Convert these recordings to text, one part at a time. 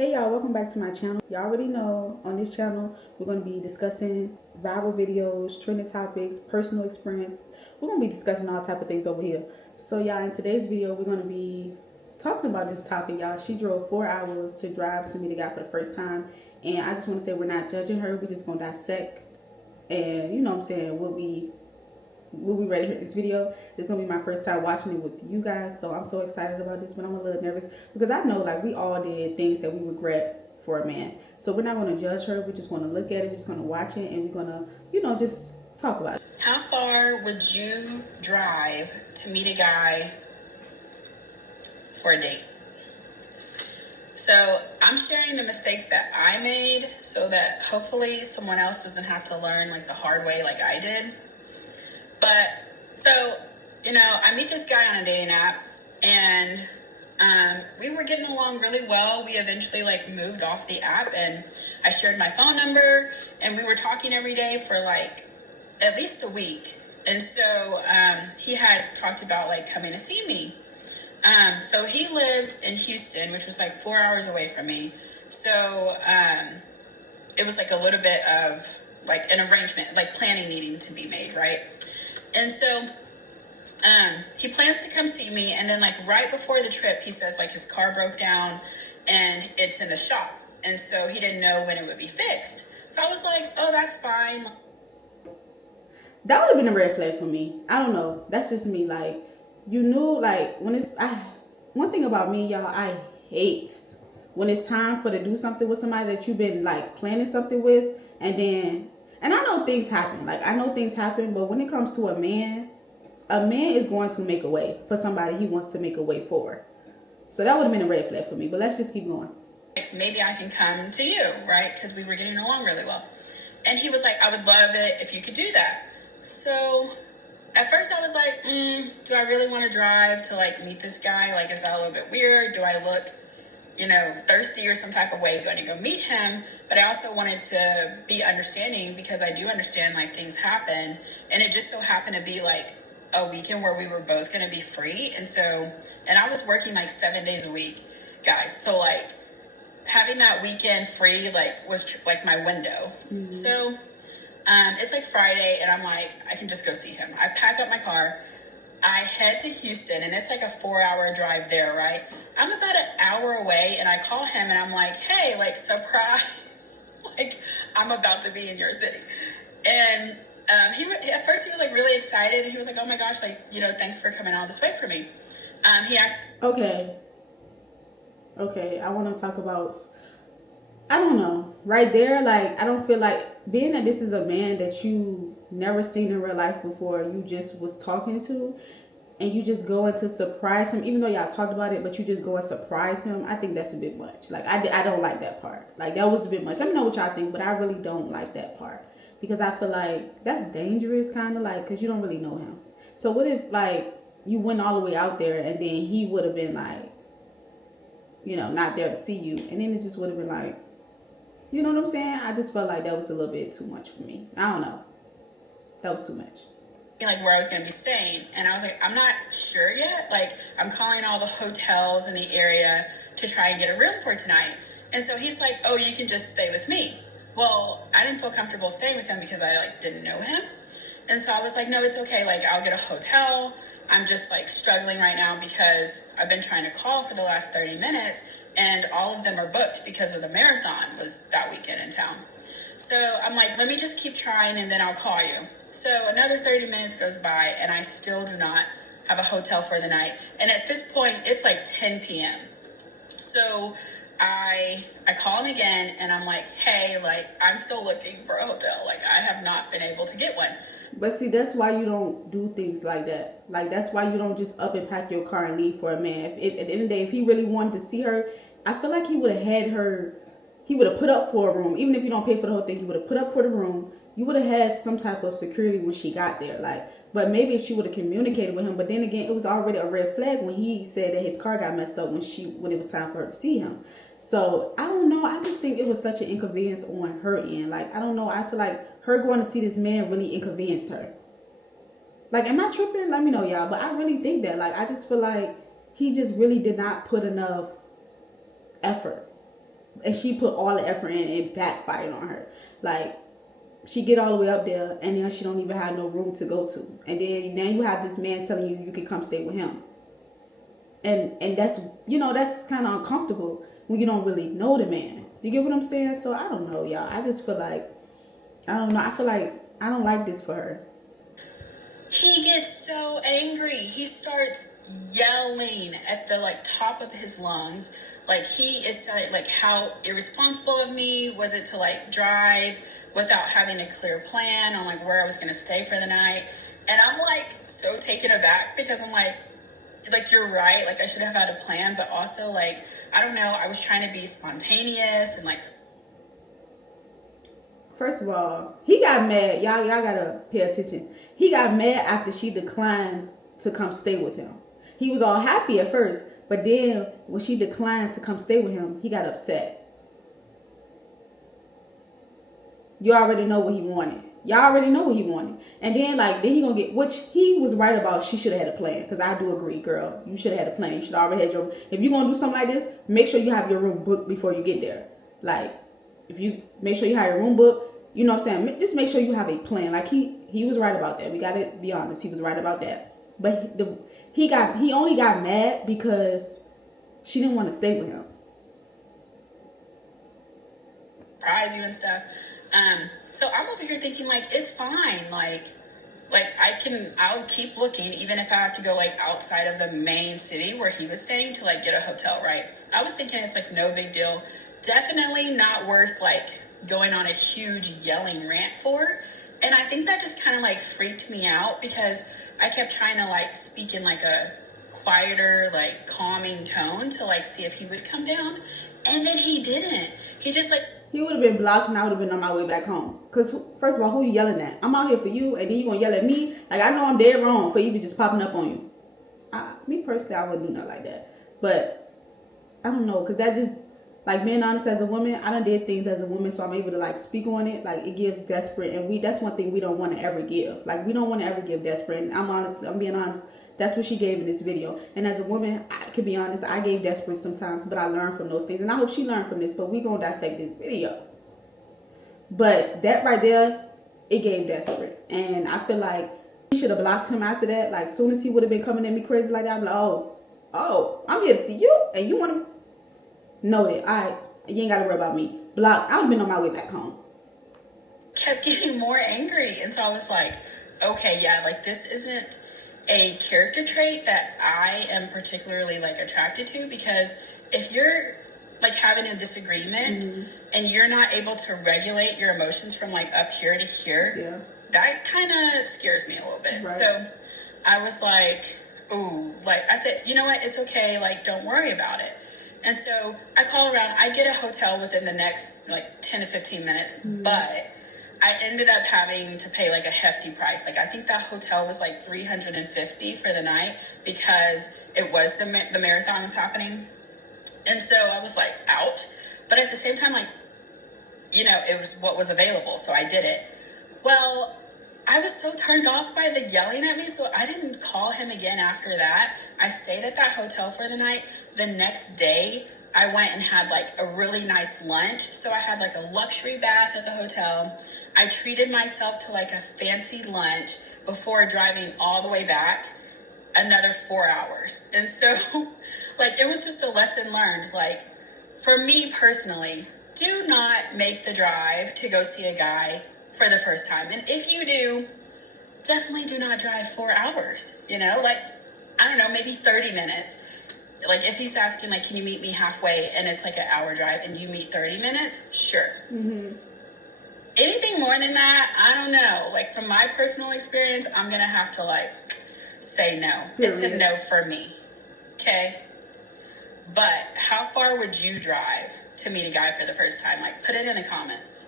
Hey y'all, welcome back to my channel. Y'all already know on this channel we're going to be discussing viral videos, trending topics, personal experience. We're going to be discussing all type of things over here. So y'all, in today's video we're going to be talking about this topic, y'all. She drove 4 hours to drive to meet a guy for the first time, and I just want to say we're not judging her. We're just going to dissect, and you know what I'm saying, we'll be ready to hear this video. It's gonna be my first time watching it with you guys, so I'm so excited about this, but I'm a little nervous because I know like we all did things that we regret for a man. So we're not gonna judge her, we just wanna look at it, we're just gonna watch it, and we're gonna, just talk about it. How far would you drive to meet a guy for a date? So I'm sharing the mistakes that I made so that hopefully someone else doesn't have to learn like the hard way like I did. But so, I meet this guy on a dating app, and we were getting along really well. We eventually like moved off the app, and I shared my phone number, and we were talking every day for like at least a week. And so he had talked about like coming to see me. So he lived in Houston, which was like 4 hours away from me. So it was like a little bit of like an arrangement, like planning needing to be made, right? And so he plans to come see me, and then like right before the trip, he says like his car broke down and it's in the shop. And so he didn't know when it would be fixed. So I was like, oh, that's fine. That would have been a red flag for me. I don't know. That's just me. Like, you knew, like, one thing about me, y'all, I hate when it's time for to do something with somebody that you've been like planning something with, and I know things happen. Like, I know things happen, but when it comes to a man is going to make a way for somebody he wants to make a way for. So that would have been a red flag for me, but let's just keep going. Maybe I can come to you, right? Because we were getting along really well. And he was like, I would love it if you could do that. So at first I was like, do I really want to drive to like meet this guy? Like, is that a little bit weird? Do I look, thirsty or some type of way going to go meet him? But I also wanted to be understanding because I do understand like things happen. And it just so happened to be like a weekend where we were both going to be free. And I was working like 7 days a week, guys. So like having that weekend free, like was like my window. Mm-hmm. So it's like Friday and I'm like, I can just go see him. I pack up my car. I head to Houston, and it's like a 4-hour drive there, right? I'm about an hour away, and I call him, and I'm like, hey, like, surprise. Like, I'm about to be in your city. And at first he was, like, really excited. He was like, oh, my gosh, like, thanks for coming all this way for me. He asked... Okay, I want to talk about... I don't know. Right there, like, I don't feel like... Being that this is a man that you never seen in real life before, you just was talking to, and you just go in to surprise him, even though y'all talked about it, but you just go and surprise him, I think that's a bit much. Like, I don't like that part. Like, that was a bit much. Let me know what y'all think, but I really don't like that part. Because I feel like that's dangerous, kind of, like, because you don't really know him. So what if, like, you went all the way out there, and then he would have been, like, not there to see you, and then it just would have been, like, you know what I'm saying? I just felt like that was a little bit too much for me. I don't know. That was too much. Like where I was going to be staying. And I was like, I'm not sure yet. Like, I'm calling all the hotels in the area to try and get a room for tonight. And so he's like, oh, you can just stay with me. Well, I didn't feel comfortable staying with him because I like didn't know him. And so I was like, no, it's okay. Like, I'll get a hotel. I'm just like struggling right now because I've been trying to call for the last 30 minutes. And all of them are booked because of the marathon was that weekend in town. So I'm like, let me just keep trying and then I'll call you. So another 30 minutes goes by and I still do not have a hotel for the night. And at this point, it's like 10 p.m. So I call him again and I'm like, hey, like, I'm still looking for a hotel. Like, I have not been able to get one. But see, that's why you don't do things like that. Like, that's why you don't just up and pack your car and leave for a man. If at the end of the day, if he really wanted to see her, I feel like he would have had her, he would have put up for a room. Even if you don't pay for the whole thing, he would have put up for the room. You would have had some type of security when she got there. Like, but maybe if she would have communicated with him. But then again, it was already a red flag when he said that his car got messed up when it was time for her to see him. So, I don't know. I just think it was such an inconvenience on her end. Like, I don't know. I feel like her going to see this man really inconvenienced her. Like, am I tripping? Let me know, y'all. But I really think that. Like, I just feel like he just really did not put enough effort and she put all the effort in and it backfired on her. Like, she get all the way up there and then she don't even have no room to go to. And then now you have this man telling you you can come stay with him. And that's, you know, that's kind of uncomfortable when you don't really know the man. You get what I'm saying? So I don't know, y'all. I just feel like, I don't know. I feel like I don't like this for her. He gets so angry. He starts yelling at the like top of his lungs. Like, he is like, how irresponsible of me was it to like drive without having a clear plan on like where I was going to stay for the night. And I'm like so taken aback because I'm like you're right. Like, I should have had a plan, but also like, I don't know. I was trying to be spontaneous and like. First of all, he got mad. Y'all gotta pay attention. He got mad after she declined to come stay with him. He was all happy at first, but then when she declined to come stay with him, he got upset. You already know what he wanted. Y'all already know what he wanted. And then then he gonna get, which he was right about, she should have had a plan. Because I do agree, girl. You should have had a plan. You should already had your, if you're gonna do something like this, make sure you have your room booked before you get there. Like, if you make sure you have your room booked, you know what I'm saying? Just make sure you have a plan. Like, he was right about that. We gotta be honest. He was right about that. But he only got mad because she didn't want to stay with him. Surprise you and stuff. So I'm over here thinking like, it's fine. Like I'll keep looking even if I have to go like outside of the main city where he was staying to like get a hotel, right? I was thinking it's like no big deal. Definitely not worth like going on a huge yelling rant for. And I think that just kind of like freaked me out because I kept trying to like speak in like a quieter, like calming tone to like see if he would come down. And then he didn't. He just like, he would have been blocked and I would have been on my way back home. Because, first of all, who you yelling at? I'm out here for you, and then you going to yell at me? Like, I know I'm dead wrong for even just popping up on you. Me, personally, I wouldn't do nothing like that. But, I don't know, because that just, like, being honest as a woman, I done did things as a woman, so I'm able to, like, speak on it. Like, it gives desperate, and that's one thing we don't want to ever give. Like, we don't want to ever give desperate. And I'm being honest. That's what she gave in this video. And as a woman, I can be honest, I gave desperate sometimes, but I learned from those things. And I hope she learned from this, but we going to dissect this video. But that right there, it gave desperate. And I feel like he should have blocked him after that. Like, soon as he would have been coming at me crazy like that, I'm like, oh, I'm here to see you, and you want to know that. All right, you ain't got to worry about me. Blocked. I've been on my way back home. Kept getting more angry. And so I was like, okay, yeah, like, this isn't a character trait that I am particularly like attracted to, because if you're like having a disagreement and you're not able to regulate your emotions from like up here to here, that kind of scares me a little bit. Right. So I was like, ooh, like I said, you know what? It's okay. Like, don't worry about it. And so I call around, I get a hotel within the next like 10 to 15 minutes, but I ended up having to pay like a hefty price. Like, I think that hotel was like $350 for the night because it was the marathon was happening. And so I was like out, but at the same time, like, you know, it was what was available. So I did it. Well, I was so turned off by the yelling at me. So I didn't call him again after that. I stayed at that hotel for the night. The next day, I went and had like a really nice lunch. So I had like a luxury bath at the hotel. I treated myself to like a fancy lunch before driving all the way back another 4 hours. And so like, it was just a lesson learned. Like, for me personally, do not make the drive to go see a guy for the first time. And if you do, definitely do not drive 4 hours, you know, like, I don't know, maybe 30 minutes. Like, if he's asking, like, can you meet me halfway, and it's like an hour drive and you meet 30 minutes, sure. Anything more than that, I don't know. Like, from my personal experience, I'm going to have to, like, say no. It's a no for me. Okay? But how far would you drive to meet a guy for the first time? Like, put it in the comments.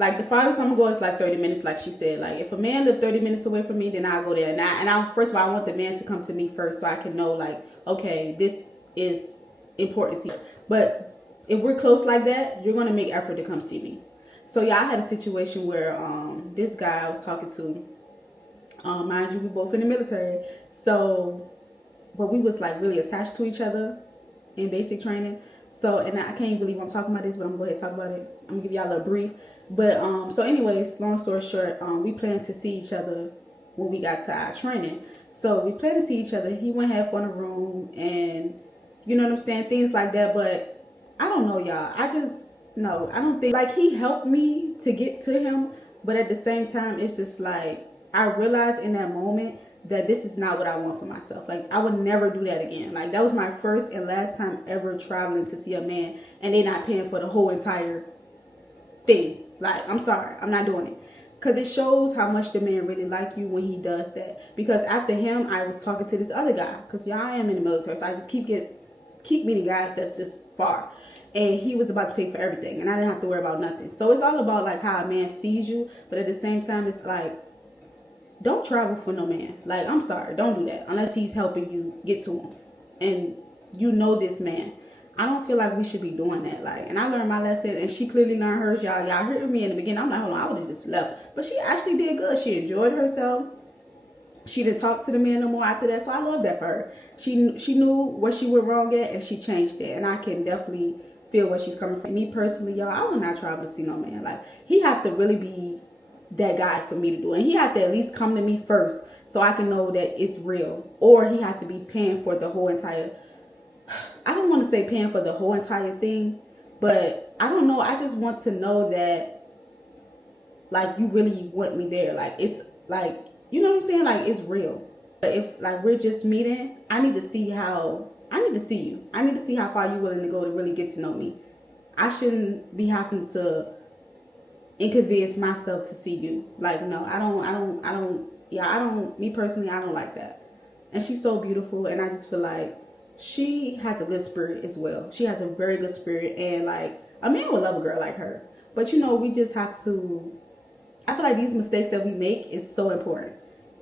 Like, the farthest I'm going to go is like 30 minutes, like she said. Like, if a man lives 30 minutes away from me, then I'll go there. And first of all, I want the man to come to me first so I can know, like, okay, this is important to you. But if we're close like that, you're going to make effort to come see me. So, yeah, I had a situation where this guy I was talking to, mind you, we both in the military. So, but we was, like, really attached to each other in basic training. So, and I can't believe I'm talking about this, but I'm gonna go ahead and talk about it. I'm gonna give y'all a brief. But so anyways, long story short, we planned to see each other when we got to our training. So we planned to see each other. He went half on the room, and you know what I'm saying, things like that. But I don't know, y'all. I just no, I don't think like he helped me to get to him, but at the same time, it's just like I realized in that moment that this is not what I want for myself. Like I would never do that again. Like that was my first and last time ever traveling to see a man, and they not paying for the whole entire thing. Like, I'm sorry, I'm not doing it. Because it shows how much the man really like you when he does that. Because after him, I was talking to this other guy. Because, y'all, I am in the military, so I just keep meeting guys that's just far. And he was about to pay for everything, and I didn't have to worry about nothing. So it's all about, like, how a man sees you. But at the same time, it's like, don't travel for no man. Like, I'm sorry, don't do that. Unless he's helping you get to him. And you know this man. I don't feel like we should be doing that. Like, and I learned my lesson, and she clearly learned hers. Y'all heard me in the beginning. I'm like, hold on, I would have just left. But she actually did good. She enjoyed herself. She didn't talk to the man no more after that. So I love that for her. She knew what she went wrong at, and she changed it. And I can definitely feel where she's coming from. Me personally, y'all, I would not travel to see no man. Like, he have to really be that guy for me to do it. And he have to at least come to me first so I can know that it's real. Or he have to be paying for the whole entire, I don't want to say paying for the whole entire thing, but I don't know. I just want to know that, like, you really want me there. Like, it's like, you know what I'm saying? Like, it's real. But if, like, we're just meeting, I need to see you. I need to see how far you're willing to go to really get to know me. I shouldn't be having to inconvenience myself to see you. Like, no, me personally, I don't like that. And she's so beautiful, and I just feel like she has a good spirit as well. She has a very good spirit, and like a man would love a girl like her. But you know, we just have to, I feel like these mistakes that we make is so important.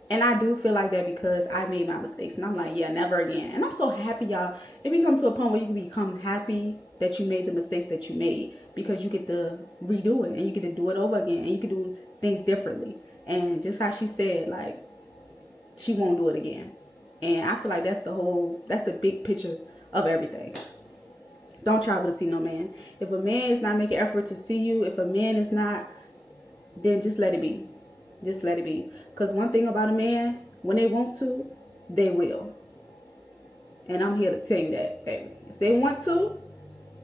And I do feel like that because I made my mistakes, and I'm like, yeah, never again. And I'm so happy, y'all. It becomes to a point where you can become happy that you made the mistakes that you made, because you get to redo it, and you get to do it over again, and you can do things differently. And just how she said, like, she won't do it again. And I feel like that's the big picture of everything. Don't travel to see no man. If a man is not making effort to see you, if a man is not, then just let it be. Just let it be. Because one thing about a man, when they want to, they will. And I'm here to tell you that, baby. If they want to,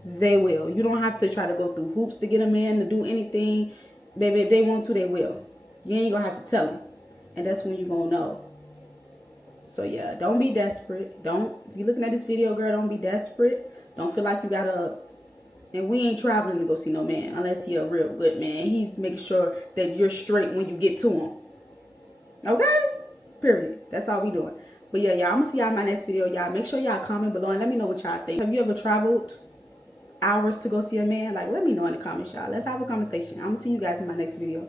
they will. You don't have to try to go through hoops to get a man to do anything. Baby, if they want to, they will. You ain't going to have to tell them. And that's when you're going to know. So yeah, don't be desperate. If you're looking at this video, girl, don't be desperate. Don't feel like you gotta, and we ain't traveling to go see no man unless he a real good man. He's making sure that you're straight when you get to him. Okay? Period. That's all we doing. But yeah, y'all, I'm gonna see y'all in my next video. Y'all, make sure y'all comment below and let me know what y'all think. Have you ever traveled hours to go see a man? Like, let me know in the comments, y'all. Let's have a conversation. I'm gonna see you guys in my next video.